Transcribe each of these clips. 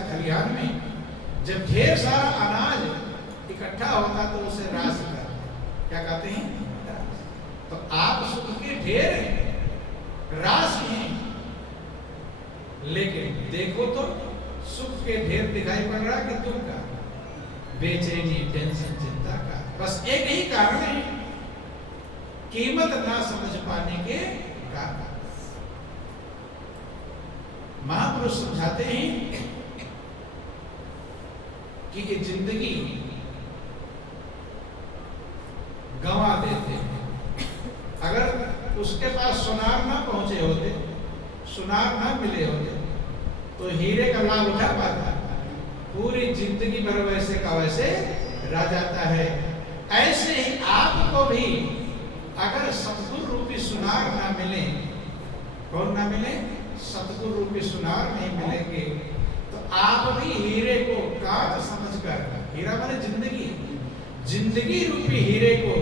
खलिहान में जब ढेर सारा अनाज इकट्ठा होता तो उसे रास कहते हैं। क्या कहते हैं? तो आप सुख के ढेर हैं, रास हैं, लेकिन देखो तो सुख के ढेर दिखाई पड़ रहा कि दुख का, बेचैनी, टेंशन, चिंता का। बस एक ही कारण है, कीमत ना समझ पाने के कारण। महापुरुष समझाते हैं कि ये जिंदगी गंवा देते हैं। अगर उसके पास सुनार ना पहुंचे होते, सुनार ना मिले होते, तो हीरे का लाभ उठा पाता, पूरी जिंदगी भर वैसे का वैसे रह जाता है। ऐसे ही आपको भी अगर सतगुरु रूपी सुनार ना मिले, कौन ना मिले? सतगुरु रूपी सुनार नहीं मिलेंगे, तो आप भी हीरे को कांच समझकर, हीरा माने जिंदगी, जिंदगी रूपी हीरे को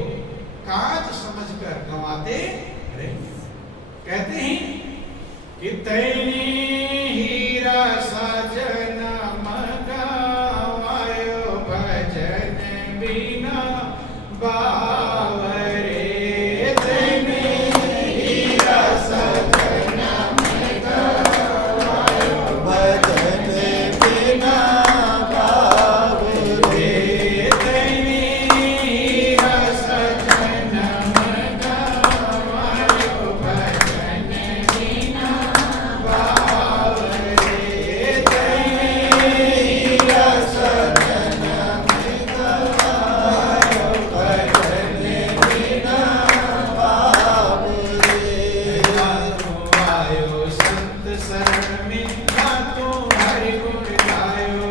कांच समझकर गंवाते रहेंगे। कहते हैं कि तैने हीरा सजना मगावायो भजन बिना बावरे। तैने हीरा सजना मगावायो भजन बिना बावरे। तैने हीरा सजना मगावायो भजन बिना बावरे। तैने हीरा सजना मगावायो भजन बिना बावरे। ना तू आयो संत शरण में, ना तू हरि गुण गायो,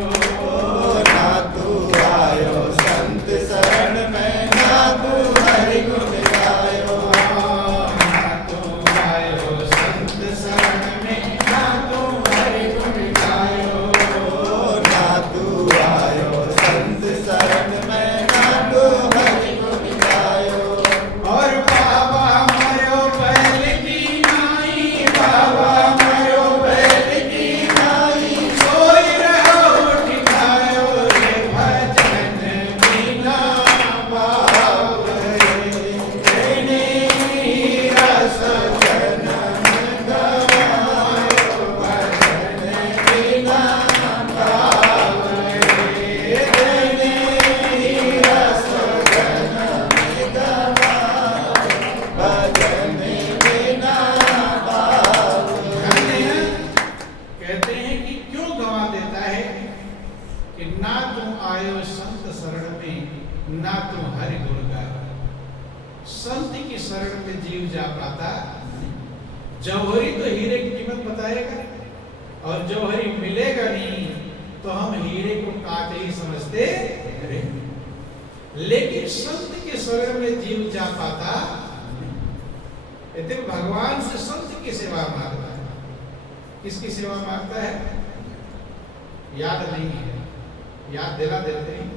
ना तू आयो संत शरण में, ना तू हरि गुण गायो, ना तू आयो संत शरण में, ना तू हरि गुण गायो, ना तू आयो संत शरण में, ना तू हरि गुण गायो। और बाबा मरो बैल की नाई, बाबा मरो बैल की नाई, सोई रहो ठिकायो रे भजन बिना बावरे। तैने हीरा सजना मगावायो भजन बिना बावरे। तैने हीरा सजना मगावायो भजन बिना बावरे। कहते हैं कि क्यों गंवा देता है? कि ना तुम आयो संत शरण में, ना तुम हरि गुण गायो। संत की शरण में जीव जा पाता नहीं। जौहरी तो हीरे की कीमत बताएगा, और जौहरी मिलेगा नहीं तो हम हीरे को कांच ही समझते रहेंगे। लेकिन संत के शरण में जीव जा पाता नहीं। यदि भगवान से संत की सेवा मांगता है, किसकी सेवा मांगता है? याद नहीं है, याद दिला देते हैं।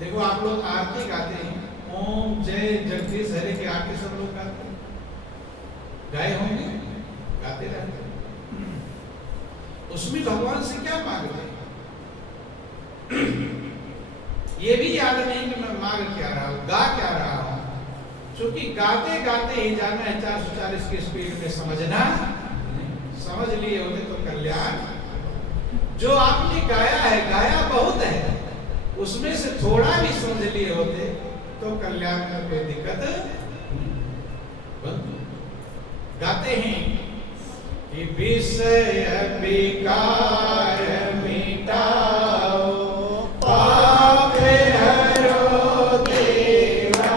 देखो आप लोग आरती गाते हैं, ओम जय जगदीश हरे की आरती सब लोग गाते हैं, गाए होंगे, गाते रहते हैं। उसमें भगवान से क्या मांगते हैं? ये भी याद नहीं कि मैं मांग क्या रहा हूं, गा क्या रहा हूं। क्योंकि गाते गाते ही जाना है 440 की स्पीड में, समझना समझ लिए होते तो कल्याण। जो आपने गाया है, गाया बहुत है, उसमें से थोड़ा भी समझ लिए होते तो कल्याण में कोई दिक्कत नहीं। गाते हैं कि विषय विकार मिटाओ, पाप हरो देवा,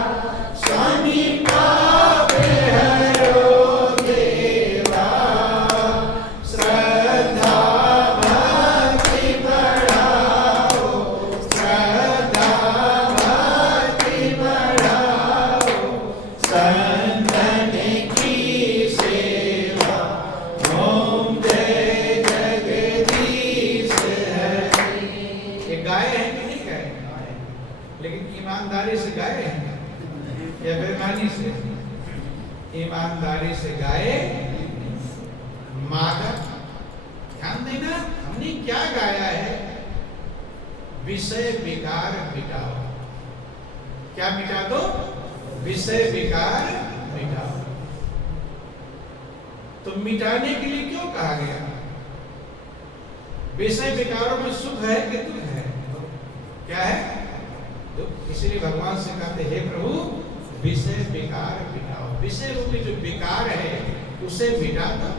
शनि पाप हरो देवा, श्रद्धा भक्ति बढ़ाओ, श्रद्धा भक्ति बढ़ाओ, संतन की सेवा, ओम जय जगदीश हरि। ये गाए हैं कि नहीं गाए? लेकिन ईमानदारी से गाए हैं या बेईमानी से? ईमानदारी से गाए। मागर ध्यान देना, हमने क्या गाया है विषय विकार मिटाओ। क्या मिटा दो? विषय विकार मिटाओ। तो मिटाने के लिए क्यों कहा गया? विषय विकारों में सुख है कि दुख है? क्या है? दुख। इसलिए भगवान से कहते, हे प्रभु विषय विकार मिटाओ। विषय रूपी जो विकार है उसे मिटा दो।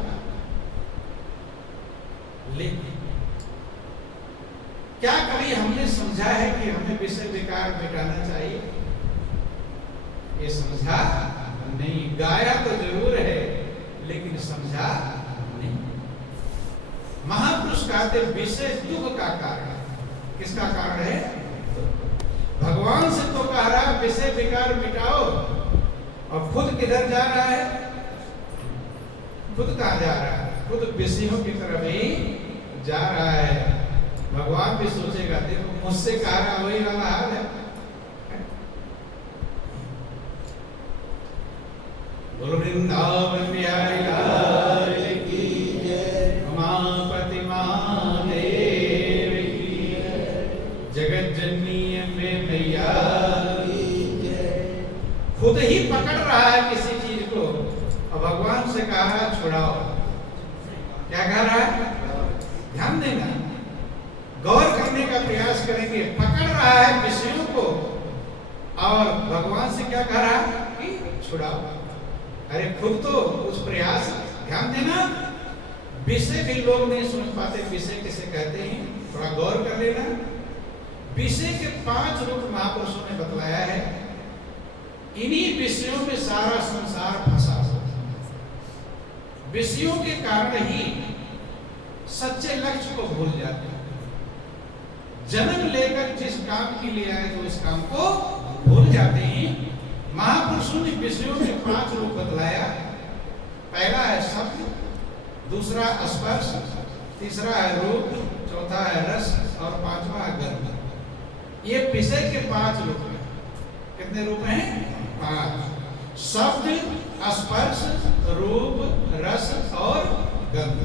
लेकिन क्या कभी हमने समझा है कि हमें विषय विकार मिटाना चाहिए? ये समझा नहीं। गाया तो जरूर है लेकिन समझा नहीं। महापुरुष कहते विषय दुख का कारण है। किसका कारण है? भगवान से तो कह रहा है विषय विकार मिटाओ, और खुद किधर जा रहा है? खुद कहाँ जा रहा है? खुद विषयों की तरफ ही जा रहा है। भगवान भी सोचेगा, देखो मुझसे कह रहा वही वाला हाल है। बोलो वृंदावन बिहारी लाल की जय, उमापति महादेव की जय, जगत जननी में मैया की जय। खुद ही पकड़ रहा है किसी चीज को और भगवान से कह रहा है छुड़ाओ। क्या कह रहा है? ध्यान देना, गौर करने का प्रयास करेंगे। पकड़ रहा है विषयों को और भगवान से क्या कह रहा है कि छुड़ाओ। अरे खुद तो उस प्रयास, ध्यान देना, विषय भी लोग नहीं समझ पाते। विषय किसे कहते हैं थोड़ा गौर कर लेना। विषय के 5 रूप महापुरुषों ने बतलाया है। इन्हीं विषयों में सारा संसार फंसा हुआ है। विषयों के कारण ही सच्चे लक्ष्य को भूल जाते हैं। जन्म लेकर जिस काम के लिए आए तो उस काम को भूल जाते हैं। महापुरुषों ने विषयों के 5 रूप बतलाया। पहला है शब्द, दूसरा स्पर्श, तीसरा है रूप, चौथा है रस और 5वां है गंध। ये विषय के 5 रूप हैं। कितने रूप हैं? 5। शब्द, स्पर्श, रूप, रस और गंध।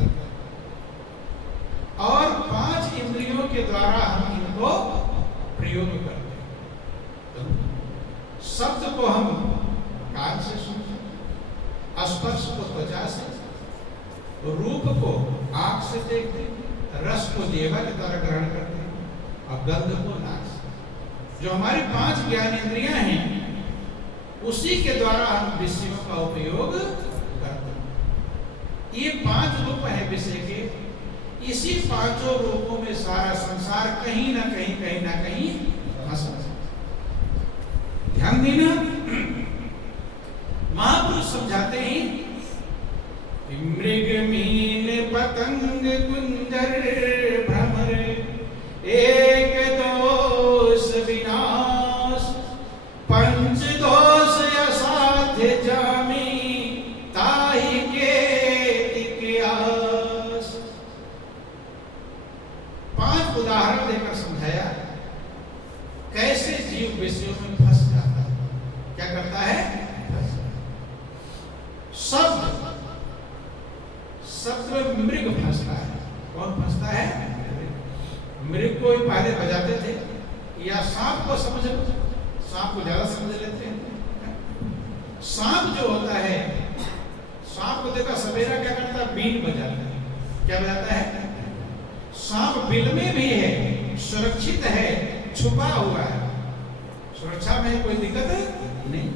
और 5 इंद्रियों के द्वारा हम इनको प्रयोग करते हैं। शब्द को हम कान से सुनते हैं, स्पर्श को त्वचा से, रूप को आंख से देखते हैं, रस को जीवा के द्वारा ग्रहण करते हैं और गंध को नाक से। जो हमारी 5 ज्ञानेंद्रियां हैं उसी के द्वारा हम विषयों का उपयोग करते हैं। ये 5 रूप है विषय के। इसी 5 रूपों में सारा संसार कहीं ना कहीं फंसा। ध्यान देना, महापुरुष समझाते हैं मृग मीन पतंग कुंजर भ्रमर एक दोष विनाश, पंच दोष असाध्य जामी ताहि के आस। 5 उदाहरण देकर समझाया कैसे जीव विषयों में फंस जाता है। क्या करता है? शब्द में मृग फंसता है। कौन फंसता है? मृग को ही पहले बजाते थे, या सांप को समझ लो, सांप को ज्यादा समझ लेते हैं। सांप जो होता है, सांप को देखा सवेरा क्या करता है? बीन बजाता है। क्या बजाता है? सांप बिल में भी है, सुरक्षित है, छुपा हुआ है, सुरक्षा में कोई दिक्कत नहीं।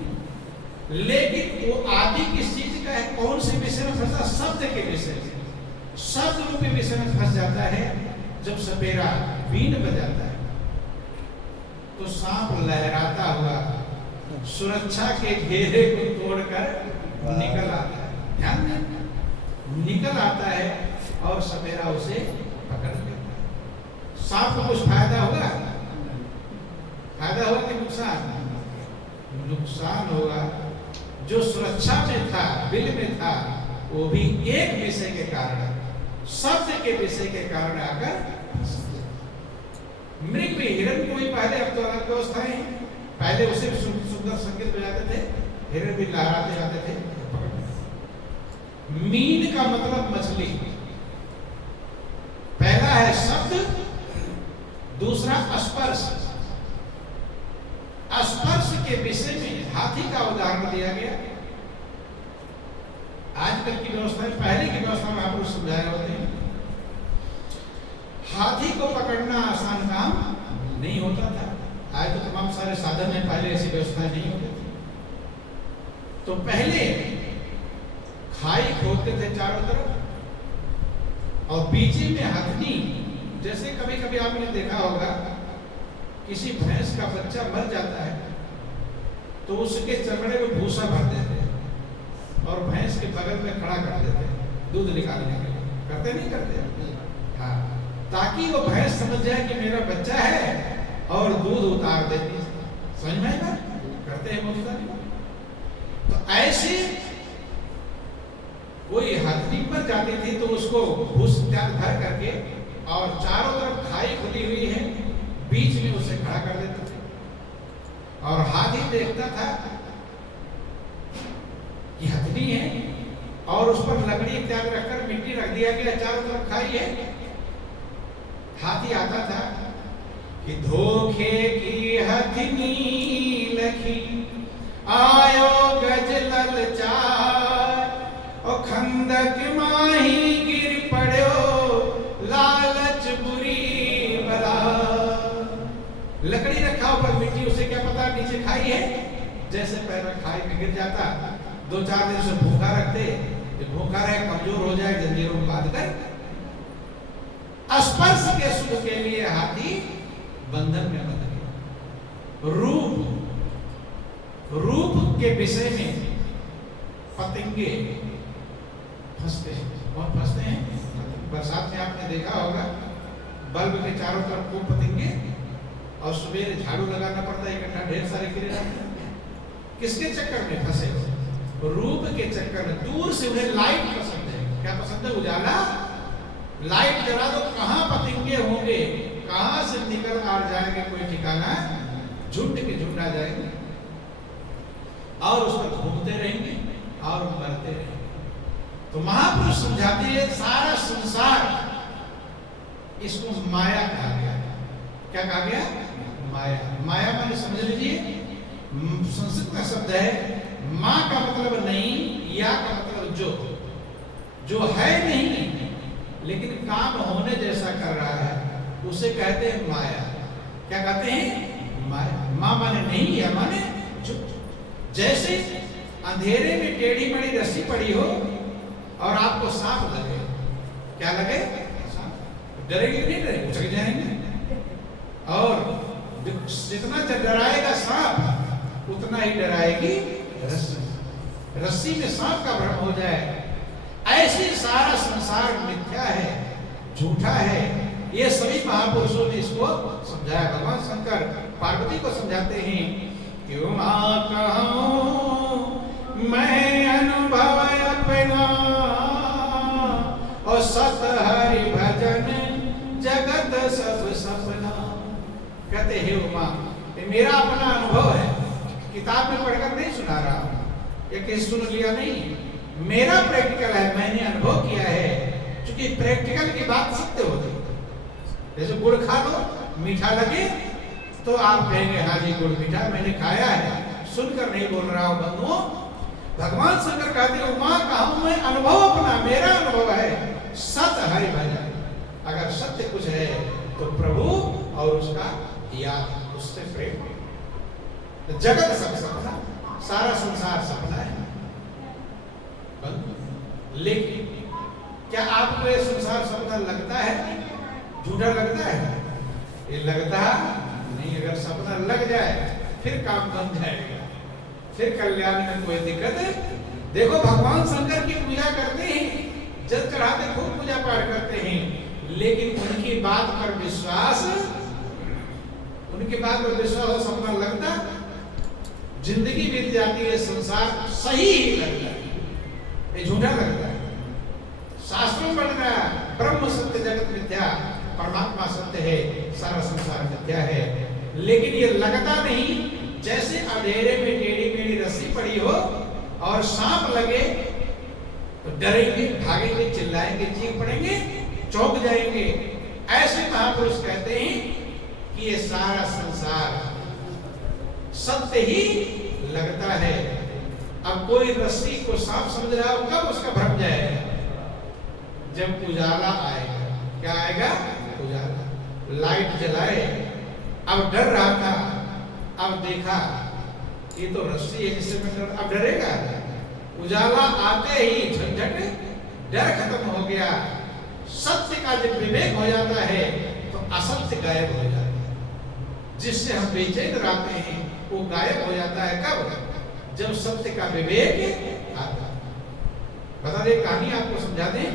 लेकिन वो आदि किस चीज का है? कौन से विषय में फंसा? शब्द के विषय में। शब्द रूपी विषय में फंस जाता है। जब सपेरा बीन बजाता है तो सांप लहराता हुआ सुरक्षा के घेरे को तोड़कर निकल आता है। ध्यान दें, निकल आता है और सपेरा उसे पकड़ लेता है। सांप को कुछ फायदा होगा? फायदा होगा कि नुकसान? नुकसान होगा। जो सुरक्षा में था, बिल में था, वो भी एक विषय के कारण, शब्द के विषय के कारण आकर मृग भी, हिरण को भी पहले, अब तो अलग व्यवस्था है, पहले उसे भी सुंदर संगीत बजाते थे, हिरण भी लहराते जाते थे। मीन का मतलब मछली। पहला है शब्द, दूसरा स्पर्श। स्पर्श के विषय में हाथी का उदाहरण दिया गया। आजकल की व्यवस्था में, पहले की व्यवस्था में आप लोग समझाए होते हैं, हाथी को पकड़ना आसान काम नहीं होता था। आज तो तमाम सारे साधन हैं, पहले ऐसी व्यवस्था नहीं होती थी। तो पहले खाई खोदते थे चारों तरफ और बीच में हथनी, जैसे कभी कभी आपने देखा होगा किसी भैंस का बच्चा मर जाता है तो उसके चमड़े में भूसा भर देते हैं और भैंस के बगल में खड़ा कर देते हैं दूध निकालने के लिए। करते नहीं करते? हाँ, ताकि वो भैंस समझ जाए कि मेरा बच्चा है और दूध उतार देती है। समझ में आएगा? करते हैं मुझे। तो ऐसे कोई हथनी पर जाती थी तो उसको भूस त्याग भर करके और चारों तरफ खाई खुली हुई है, बीच में उसे खड़ा कर देते थे और हाथी देखता था कि हथनी है और उस पर लकड़ी इत्यादि रखकर मिट्टी रख दिया गया, चारों तरफ खाई है। हाथी आता था कि धोखे की हथनी लखी आयो गज ललचार और खंदक माही गिर पड़ो लालच बुरी बला। लकड़ी रखा ऊपर मिट्टी, उसे क्या पता नीचे खाई है। जैसे पैर खाई में गिर जाता, 2-4 दिन से भूखा रखते, जब भूखा रहे कमजोर हो जाए जंजीरों में बांध कर। स्पर्श के सुख के लिए हाथी बंधन में बंध गया। रूप के विषय में पतंगे फंसते हैं। कौन फंसते हैं? बरसात में आपने देखा होगा बल्ब के चारों तरफ खूब पतंगे और सवेरे झाड़ू लगाना पड़ता है, इकट्ठा ढेर सारे गिरे रहते हैं। किसके चक्कर में फंसे? रूप के चक्कर में। दूर से उन्हें लाइट पसंद है। क्या पसंद है? उजाला। लाइट जला दो, कहां पतंगे होंगे, कहां से निकल आ जाएंगे, कोई ठिकाना, झुंड के झुंड आ जाएंगे और उस पर घूमते रहेंगे और मरते रहेंगे। तो महापुरुष समझाते हैं सारा संसार, इसको माया कहा गया। क्या कहा गया? माया। माया माने समझ लीजिए, संस्कृत का शब्द है मां का मतलब नहीं, या का मतलब जो है नहीं लेकिन काम होने जैसा कर रहा है, उसे कहते हैं माया। क्या कहते हैं? माया। मां माने नहीं, या माने जो। जैसे अंधेरे में टेढ़ी मेढ़ी रस्सी पड़ी हो और आपको सांप लगे, क्या लगे? सांप। डरेंगे नहीं? डरेंगे, उछल जाएंगे। और जितना डराएगा सांप उतना ही डराएगी रस्सी। रस्सी में सांप का भ्रम हो जाए। ऐसे सारा संसार मिथ्या है, झूठा है। ये सभी महापुरुषों ने इसको समझाया। भगवान शंकर पार्वती को समझाते हैं कि मां कहूं मैं अनुभव अपना और सत हरि भजन जगत सब सपना। कहते हैं उमा, ये मेरा अपना अनुभव है, किताब में पढ़कर नहीं सुना रहा हूं, ये किसी सुन लिया नहीं, मेरा प्रैक्टिकल है, मैंने अनुभव किया है। क्योंकि प्रैक्टिकल की बात सत्य होती है। जैसे गुड़ खा लो, मीठा लगे तो आप कहेंगे हाँ जी गुड़ मीठा, मैंने खाया है, सुनकर नहीं बोल रहा हूं बंधुओं। भगवान शंकर कहते हैं उमा कहूं मैं अनुभव अपना, मेरा अनुभव है, सत हरि भजन। अगर सत्य कुछ है तो प्रभु और उसका याद, उससे प्रेम। जगत सब सपना, सारा संसार सपना है। लेकिन क्या आपको ये संसार सपना लगता है? झूठा लगता है? ये लगता नहीं। अगर सपना लग जाए फिर काम बन जाएगा, फिर कल्याण में कोई दिक्कत है। देखो भगवान शंकर की पूजा करते हैं, जल चढ़ाते, खूब पूजा पाठ करते हैं, लेकिन उनकी बात पर विश्वास, उनकी बात पर विश्वास, सपना लगता, जिंदगी बीत जाती है, संसार सही ही लगता है, ये झूठा लगता है। शास्त्रों में पढ़ रहा है ब्रह्म सत्य जगत मिथ्या, परमात्मा सत्य है, सारा संसार मिथ्या है। लेकिन ये लगता नहीं। जैसे अंधेरे में टेढ़ी मेढ़ी रस्सी पड़ी हो और सांप लगे तो डरेंगे, भागेंगे, चिल्लाएंगे, चीख पड़ेंगे, चौंक जाएंगे। ऐसे महापुरुष कहते हैं कि ये सारा संसार सत्य ही लगता है। अब कोई रस्सी को सांप समझ रहा हो, कब उसका भ्रम जाएगा? जब उजाला आएगा। क्या आएगा? उजाला। लाइट जलाए, अब डर रहा था, अब देखा ये तो रस्सी है जिससे मैं डर, अब डरेगा? उजाला आते ही झंझट, डर खत्म हो गया। सत्य का जब विवेक हो जाता है तो असत्य गायब हो जाता है। जिससे हम बेचैन रहते हैं वो गायब हो जाता है। कब? जब सत्य का विवेक आता है। बता दे, कहानी आपको समझा दें।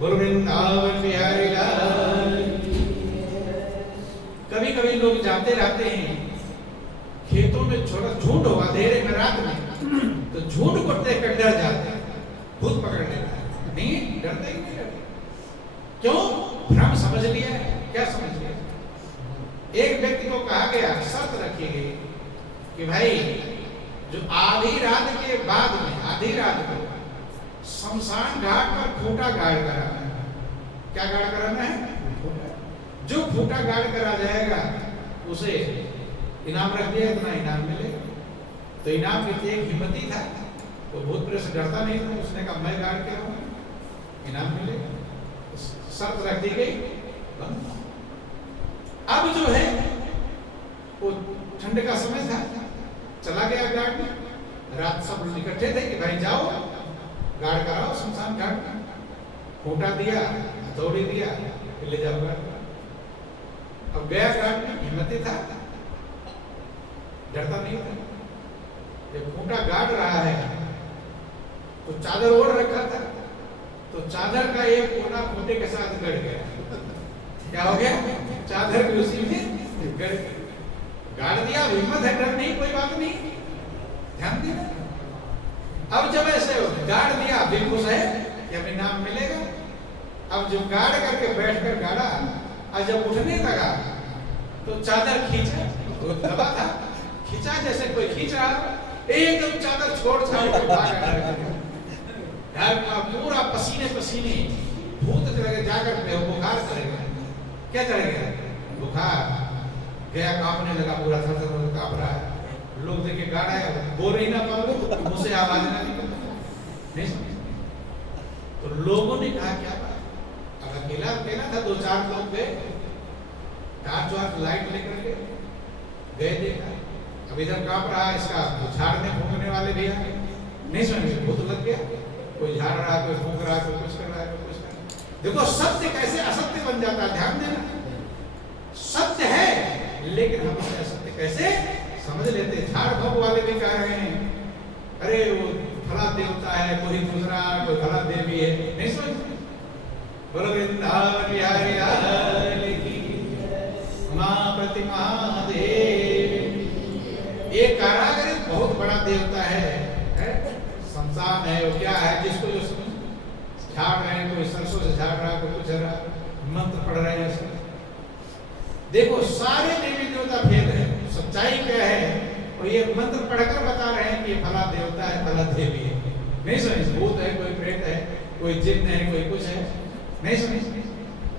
बोलो वृंदावन बिहारी लाल। कभी कभी लोग जाते रहते हैं खेतों में, छोटा झुंड होगा अंधेरे में रात में, तो झुंड को देख कर डर जाते हैं, भूत पकड़ लेता है। नहीं डरते ही नहीं डरते। क्यों? भ्रम समझ लिया है। क्या समझ लिया? एक व्यक्ति को कहा गया, शर्त रखी गई कि भाई जो आधी रात के बाद में, आधी रात को शमशान घाट पर खूंटा गाड़ कराना है। क्या गाड़ कराना है? जो खूंटा गाड़ करा जाएगा उसे इनाम रख दिया, इतना इनाम मिलेगा। तो इनाम के एक हिम्मती था, वो भूत प्रेत से डरता नहीं था। उसने कहा मैं गाड़ के रहूंगा, इनाम मिलेगा। शर्त रख दी गई। अब जो है वो ठंड का समय था, चला गया गार्ड में। रात सब इकट्ठे थे कि भाई जाओ गाड़ कराओ शमशान घाट में। खूंटा दिया, हथौड़ी दिया, ले जाओ गाड़। अब गया गाड़ में, हिम्मती था, डरता नहीं था। जब खूंटा गाड़ रहा है तो चादर ओढ़ रखा था, तो चादर का एक कोना खूंटे के साथ गड़ गया। क्या हो गया? चादर भी उसी में गड़ गई। गाड़ दिया, हिम्मत है, डर नहीं, कोई बात नहीं, ध्यान देना। अब जब ऐसे गाड़ दिया, दिल खुश है कि हमें इनाम मिलेगा। अब जब गाड़ करके बैठकर गाड़ा, और जब उठने लगा तो चादर खींचा, वो दबा था, खींचा जैसे कोई खींच रहा, एकदम चादर छोड़ छाड़ के भागा। पूरा पसीने पसीने, भूत चढ़ जाकर बुखार चढ़ेगा। क्या चढ़ गया? बुखार गया, कांपने लगा, पूरा थर थर कांप रहा है। लोग देखे गाड़ा है, बोल ही ना पाओगे, मुंह से आवाज ना निकले, नहीं समझ। तो लोगों ने कहा क्या बात? अब अकेला अकेला था, 2-4 लोग गए, टार्च लाइट लेकर के गए, देखा अब इधर कांप रहा है, इसका झाड़ने फूंकने वाले भी आ गए। नहीं समझे, भूत लग गया। कोई झाड़ रहा, कोई फूंक रहा, कोई कुछ कर रहा है, कोई कुछ कर रहा है। देखो सत्य कैसे असत्य बन जाता है, ध्यान देना। सत्य है लेकिन हम उसे असत्य कैसे समझ लेते। झाड़ फूंक वाले भी कह रहे हैं अरे वो फला देवता है, कोई दूसरा, कोई फला देवी है, नहीं समझ। बोलो वृंदावन बिहारी लाल की मां प्रतिमा देव। ये कारागर बहुत बड़ा देवता है, शमशान है, वो क्या है, जिसको जो झाड़ रहे हैं, कोई सरसों से झाड़ रहा, कोई कुछ रहा, मंत्र पढ़ रहे हैं। देखो सारे देवी देवता भेद है, सच्चाई क्या है, और ये मंत्र पढ़कर बता रहे हैं कि ये फला देवता है, फला देवी है। नहीं समझ, भूत है, कोई प्रेत है, कोई जिन्न है, कोई कुछ है, नहीं समझ।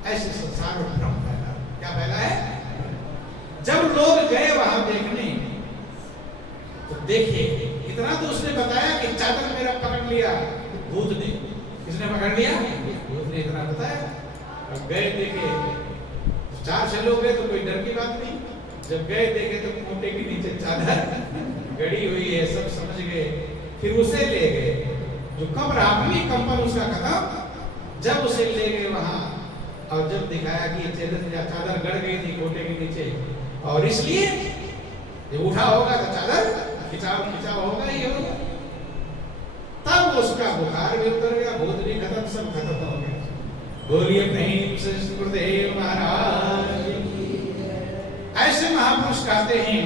ऐसे संसार में भ्रम फैला। क्या फैला है? जब लोग गए वहां देखने तो देखे, इतना तो उसने बताया कि चादर मेरा पकड़ लिया भूत ने। किसने पकड़ लिया? भूत ने, इतना बताया। अब गए देखे, 4-6 लोग गए तो कोई डर की बात नहीं। जब गए देखे तो खूंटे के नीचे चादर गड़ी हुई है, सब समझ गए। फिर उसे ले गए, जो कम रहा भी कंपन उसका खत्म। जब उसे ले गए वहां, और जब दिखाया कि चादर गड़ गई थी खूंटे के नीचे, और इसलिए जब उठा होगा तो चादर खिंचाव होगा ही होगा। तब उसका बुखार भी उतर गया, भूत भी खत्म, सब खत्म हो गया। बोलिए प्रेम से गुरुदेव महाराज। ऐसे महापुरुष कहते हैं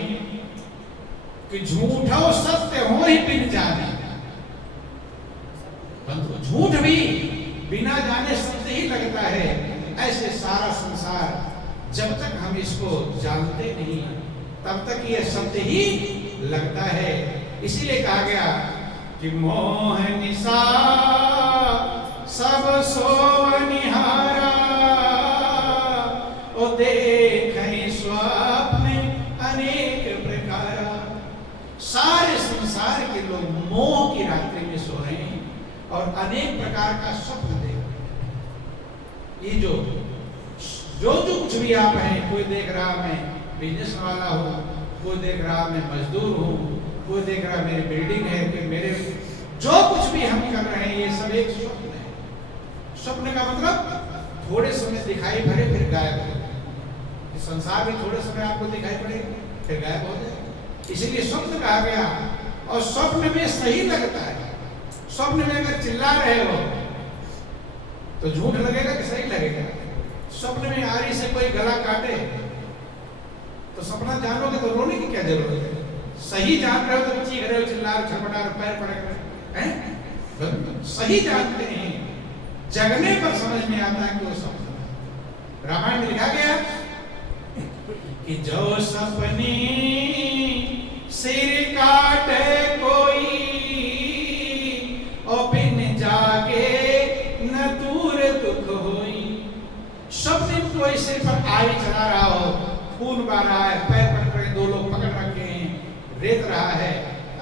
कि झूठो सत्य हो ही बिन जाने, परंतु झूठ भी बिना जाने सत्य ही लगता है। ऐसे सारा संसार, जब तक हम इसको जानते नहीं तब तक ये सत्य ही लगता है। इसीलिए कहा गया कि मोह निशा सब सोवनिहारा, ओ देख स्वामी और अनेक प्रकार का स्वप्न देखो। ये जो कुछ भी आप हैं, कोई देख रहा मैं बिजनेस वाला हूँ, कोई देख रहा मैं मजदूर हूँ, कोई देख रहा मेरी बिल्डिंग है, कि मेरे जो कुछ भी हम कर रहे हैं ये सब एक स्वप्न है। स्वप्न का मतलब थोड़े समय दिखाई पड़े फिर गायब हो जाए। संसार में थोड़े समय आपको दिखाई पड़ेगा फिर गायब हो जाए, इसीलिए स्वप्न कहा गया। और स्वप्न में सही लगता है। स्वप्न में अगर चिल्ला रहे हो तो झूठ लगेगा कि सही लगेगा? स्वप्न में आरी से कोई गला काटे तो सपना जानोगे तो रोने की क्या जरूरत है? सही जान रहे हो तो चीख रहे हो, चिल्ला रहे हो, छटपटा रहे हो, पैर पड़े रहे हैं। सही जानते हैं, जगने पर समझ में आता है कि वो सपना। रामायण में लिखा गया कि जो सपने सिर काटे कोई और बिन जागे न दूर दुख होई। सपने कोई सिर पर आरी चढ़ा रहा हो, खून बह रहा है, पैर पकड़ रहे, दो लोग पकड़ रखे हैं, रेत रहा है,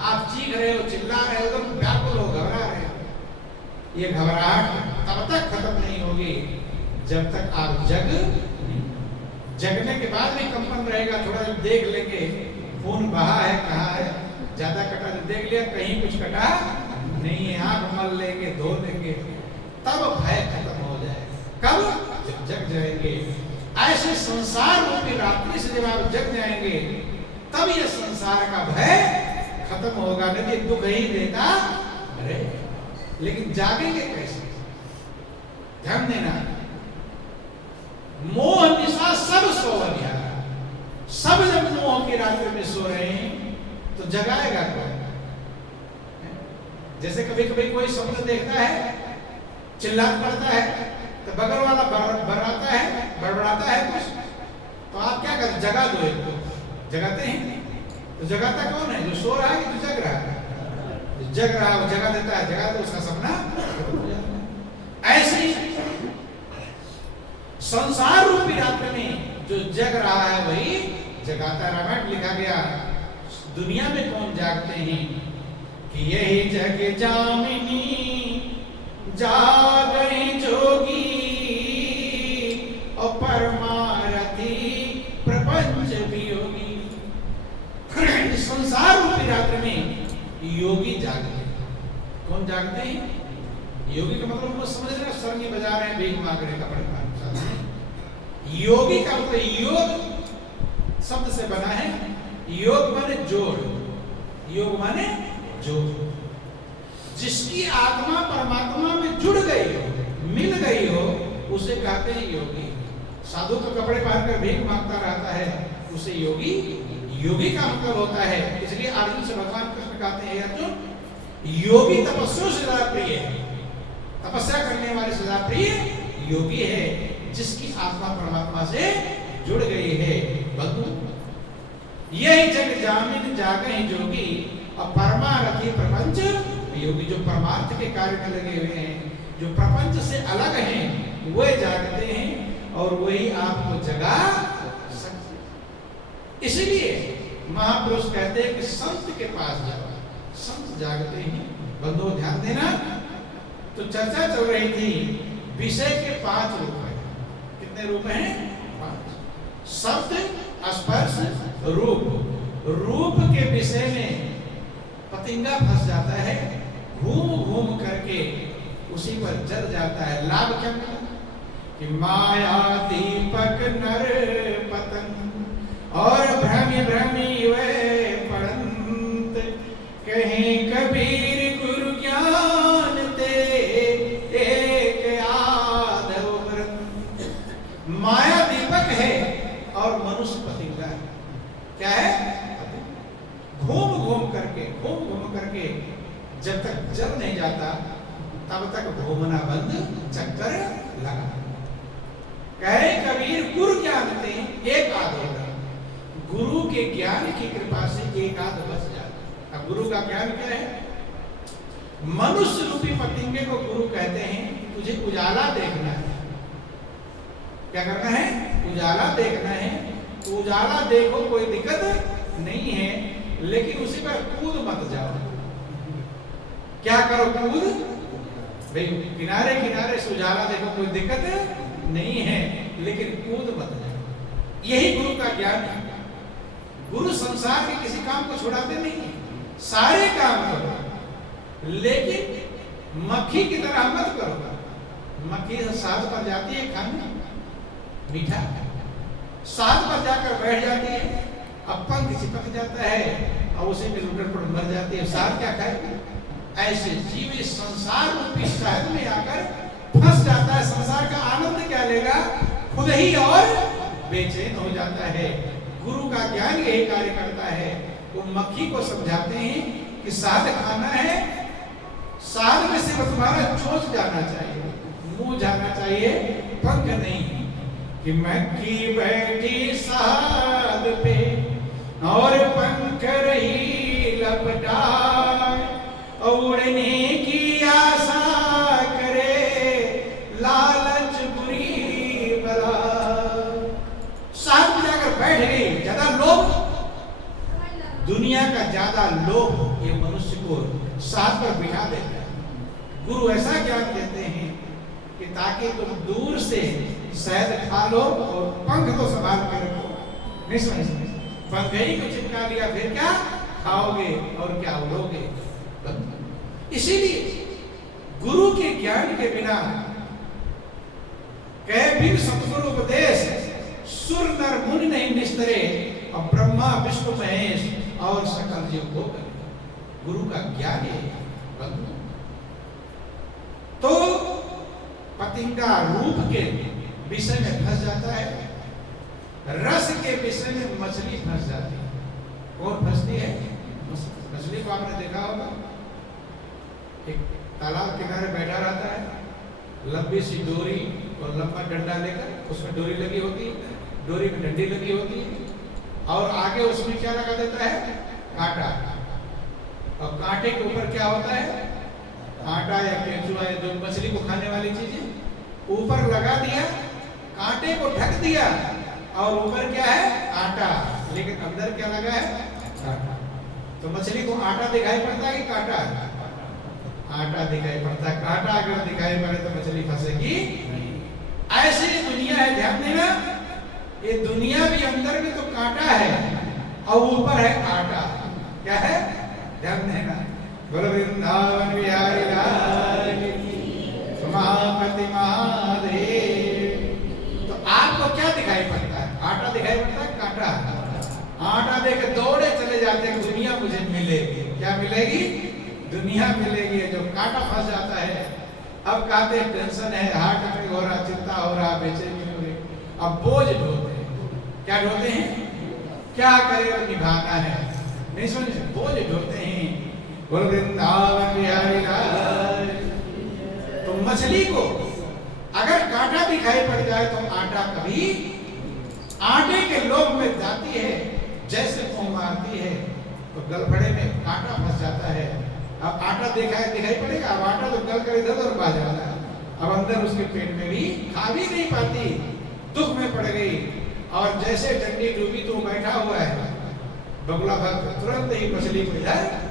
आप चीख रहे हो, चिल्ला रहे हो, एकदम व्याकुल हो, घबरा रहे हो। ये घबराहट तब तक खत्म नहीं होगी जब तक आप जगने के बाद भी कंपन रहेगा। थोड़ा देख लेंगे खून बहा है, कहाँ है, ज्यादा कटा तो देख लिया, कहीं कुछ कटा नहीं है, आंख मल लेंगे, धो लेंगे, तब भय खत्म हो जाए। कब? जब जग जाएंगे। ऐसे संसार रूपी रात्रि से जब आप जग जाएंगे तब ये संसार का भय खत्म होगा। नहीं दुख ही देता अरे, लेकिन जागेंगे कैसे? ध्यान देना, मोह निशा सब सो गया। सब जब मोह की रात्रि में सो रहे हैं तो जगाएगा कौन? जैसे कभी कभी कोई सपना देखता है, चिल्लात पड़ता है, तो बगल वाला बड़बड़ाता है कुछ, तो आप क्या करते? जगा दो एक, जगाते हैं। तो जगाता कौन है? जो सो रहा है कि जो जग रहा है? जो जग रहा है वो जगा देता है, जगा तो उसका सपना। ऐसे ही संसार रूपी रात्रि में जो जग रहा है वही जगाता। रामायण लिखा गया, दुनिया में कौन जागते हैं कि यही जग जामिनी जागए जोगी और परमारथी प्रपंच वियोगी। संसार रूपी रात्रि में योगी जागते। कौन जागते हैं? योगी का मतलब समझ रहे हैं, सरंगी बजा रहे हैं, भीख मांग रहे हैं, कपड़े पहन। योगी का मतलब योग शब्द से बना है। योग माने जोड़, योग माने जोड़। जिसकी आत्मा परमात्मा में जुड़ गई हो, मिल गई हो, उसे कहते हैं योगी। साधु तो कपड़े पहनकर भीख मांगता रहता है, उसे योगी का मतलब होता है। इसलिए अर्जुन से भगवान कृष्ण कहते हैं, अर्जुन योगी तपस्या से ज्यादा प्रिय है, तपस्या करने वाले से ज्यादा प्रिय योगी है, जिसकी आत्मा परमात्मा से जुड़ गई है। बंधु, यही जग जामिन जागे जोगी और परमारथी प्रपंच योगी। जो परमार्थ के कार्य में लगे हुए हैं, जो प्रपंच से अलग हैं, वे जागते हैं और वही आपको जगा सकते। इसलिए महापुरुष कहते हैं कि संत के पास जाओ, संत जागते हैं। बंधुओं ध्यान देना, तो चर्चा चल रही थी विषय के 5 रूप हैं। कितने रूप हैं? 5। शब्द, स्पर्श, रूप। रूप के विषय में पतिंगा फंस जाता है, घूम घूम करके उसी पर जल जाता है। लाभ क्या मिला कि माया दीपक नर पतंग और भ्रमी भ्रमी वे पड़ंत, कहीं कबीर गुरु ज्ञान ते एक आधव व्रत। माया दीपक है और मनुष्य पतिंगा है। क्या है? घूम घूम करके जब तक जल नहीं जाता तब तक घूमना बंद, चक्कर लगा। कहे कबीर गुरु ज्ञान थे एक आध होगा। गुरु के ज्ञान की कृपा से एक आध बच जाता। अब गुरु का ज्ञान क्या है? मनुष्य रूपी पतिंगे को गुरु कहते हैं, तुझे उजाला देखना है। क्या करना है? उजाला देखना है। उजाला देखो, कोई दिक्कत नहीं है, लेकिन उसी पर कूद मत जाओ। क्या करो? कूद भाई किनारे किनारे से उजाला देखो, कोई दिक्कत नहीं है, लेकिन कूद मत जाओ। यही गुरु का ज्ञान है। गुरु संसार के किसी काम को छुड़ाते नहीं, सारे काम करो, लेकिन मक्खी की तरह मत करो। मक्खी साध पर जाती है खाने मीठा, साध पर जाकर बैठ जाती है, अब पंख चिपक जाता है और उसी में लुटन पर मर जाती है, साध क्या खाएगी? ऐसे जीव इस संसार रूपी शहद में आकर फंस जाता है, संसार का आनंद क्या लेगा, खुद ही और बेचैन हो जाता है। गुरु का ज्ञान यही कार्य करता है। वो मक्खी को समझाते हैं कि साध खाना है, साध में सिर्फ तुम्हारा चोंच जाना चाहिए, मुंह जाना चाहिए, पंख नहीं। कि मक्खी बैठी साध पे और पंख रही लपटाए, उड़ने की आशा करे लालच बुरी बला। साथ में जाकर बैठ गई, ज्यादा लोभ, दुनिया का ज्यादा लोभ ये मनुष्य को साथ पर बिठा देता है। गुरु ऐसा ज्ञान देते हैं कि ताकि तुम दूर से शहद खा लो और पंख को संभाल के रखो। नहीं समझ, पंख ही को चिपका लिया, फिर क्या खाओगे और क्या उड़ोगे? इसीलिए गुरु के ज्ञान के बिना कह भी सतगुरु उपदेश सुर नर मुनि नहीं निस्तरे, और ब्रह्मा विष्णु महेश और सकल जीव को गुरु का ज्ञान है। तो पतिंगा रूप के विषय में फंस जाता है, रस के विषय में मछली फंस जाती है। कौन फंसती है? मछली को आपने देखा होगा, एक तालाब किनारे बैठा रहता है, लंबी सी डोरी और लंबा डंडा लेकर, उसमें डोरी लगी होती है, डोरी में डंडी लगी होती है, और आगे उसमें क्या लगा देता है? कांटा। और कांटे के ऊपर क्या होता है? कांटा या केंचुआ या जो मछली को खाने वाली चीजें ऊपर लगा दिया, कांटे को ढक दिया, और ऊपर क्या है? आटा, लेकिन अंदर क्या लगा है? कांटा। तो मछली को आटा दिखाई पड़ता है कि कांटा? आटा दिखाई पड़ता है। कांटा अगर दिखाई पड़े तो मछली फंसेगी। ऐसी दुनिया है, ध्यान देना, ये दुनिया भी अंदर में तो कांटा है और ऊपर है आटा। क्या है? ध्यान देना। बोलो वृंदावन बिहारी लाल की, महापति महादेव। तो आपको क्या दिखाई पड़ता है? आटा दिखाई पड़ता है, कांटा? आटा देकर दौड़े चले जाते हैं, दुनिया मुझे मिलेगी। क्या मिलेगी? दुनिया मिलेगी। जो कांटा फंस जाता है, अब कहते हैं टेंशन है, हार्ट अटैक हो रहा, चिंता हो रहा, बेचैनी हो रही, अब बोझ ढोते हैं। क्या ढोते हैं? क्या करें, निभाना है। नहीं समझे? बोझ ढोते हैं। बोल वृंदावन बिहारी लाल। तो मछली को अगर कांटा दिखाई पड़ जाए तो आटा कभी आटे के लोभ में जाती है, जैसे मुंह मारती है तो गलफड़े में कांटा फंस जाता है। अब आटा दिखाई पड़ेगा, अब आटा तो गल कर इधर उधर आ जाता है, अब अंदर उसके पेट में भी खा भी नहीं पाती, दुख में पड़ गई। और जैसे डंडी डूबी तो बैठा हुआ है, बगुला भक्त तुरंत ही मछली को इधर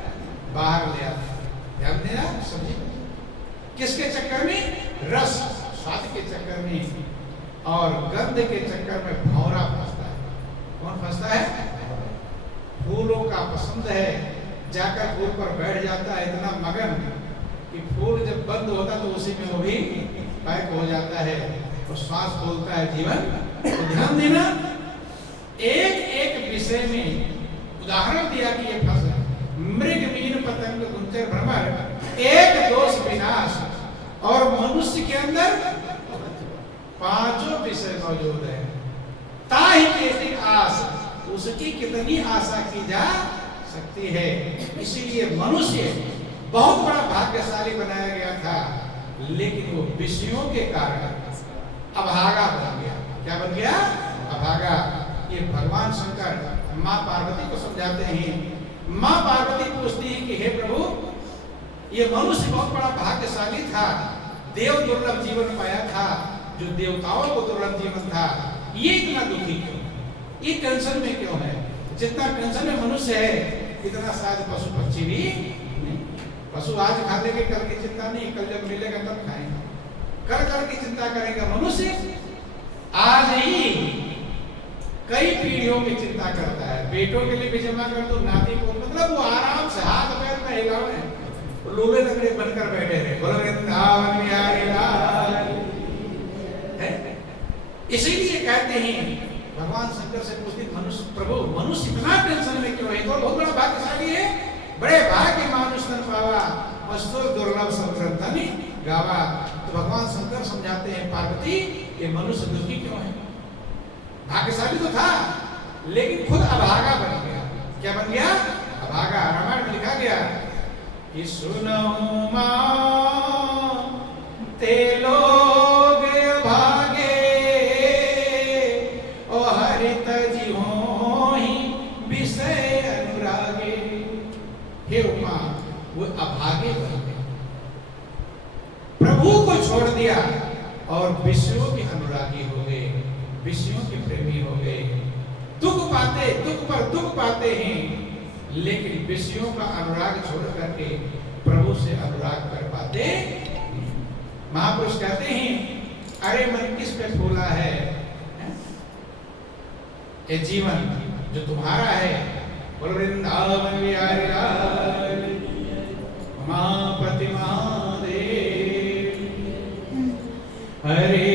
बाहर ले आता। ध्यान देना, समझिए किसके चक्कर में? रस स्वाद के चक्कर में और गंध के चक्कर में भौरा फंसता है। कौन फंसता है? फूलों का पसंद है, जाकर फूल पर बैठ जाता है, इतना मगन कि फूल जब बंद होता तो उसी में वो भी पैक हो जाता है और श्वास फूलता है जीवन। तो ध्यान देना, एक एक विषय में उदाहरण दिया कि ये फसल मृग मीन पतंग गुंजर भ्रमर, एक दोष विनाश, और मनुष्य के अंदर पांचों विषय मौजूद है। ताहि केति आस, उसकी कितनी आशा की जा सकती है। इसीलिए मनुष्य बहुत बड़ा भाग्यशाली बनाया गया था, लेकिन वो विषयों के कारण अभागा बन गया। क्या बन गया? अभागा। ये भगवान शंकर माँ पार्वती को समझाते हैं। माँ पार्वती पूछती है कि हे प्रभु, ये मनुष्य बहुत बड़ा भाग्यशाली था, देव दुर्लभ जीवन पाया था, जो देवताओं को दुर्लभ जीवन था, ये इतना दुखी क्यों, ये टेंशन में क्यों है? जितना टेंशन में मनुष्य है, इतना शायद पशु पक्षी भी नहीं। पशु आज खा लेंगे, कल की चिंता नहीं, कल जब मिलेगा तब खाएंगे। कल की चिंता करेगा। मनुष्य आज ही कई पीढ़ियों की चिंता करता है। बेटों के लिए भी जमा कर दो, नाती को, मतलब वो आराम से हाथ पैर में हिलावे, लूले लकड़े बनकर बैठे रहे। बोलो वृंदावन बिहारी लाल। इसीलिए कहते हैं भगवान शंकर से पूछते, मनुष्य प्रभु मनुष्य इतना टेंशन में क्यों है? तो बहुत बड़ा भाग्यशाली है, बड़े भाग्य मानुष तन पावा, मस्तुर दुर्लभ संतनि गावा। तो भगवान शंकर समझाते हैं पार्वती, ये मनुष्य दुखी क्यों है? भाग्यशाली तो था, लेकिन खुद अभागा बन गया। क्या बन गया? अभागा। रामायण में लिखा गया कि सुनो मां ते लोग भागे, ओ हरित जीवों विषय अनुरागे। हे उमा, वो अभागे बन गए, प्रभु को छोड़ दिया और विषयों के अनुरागी हो गए, विषयों के प्रेमी हो गए। दुख पाते, दुख पर दुख पाते हैं, लेकिन विषयों का अनुराग छोड़ करके प्रभु से अनुराग कर पाते। महापुरुष कहते हैं, अरे मन किस पे फूला है? ये जीवन जो तुम्हारा है, बोलो वृंदावन बिहारी लाल, उमापति महादेव। हरे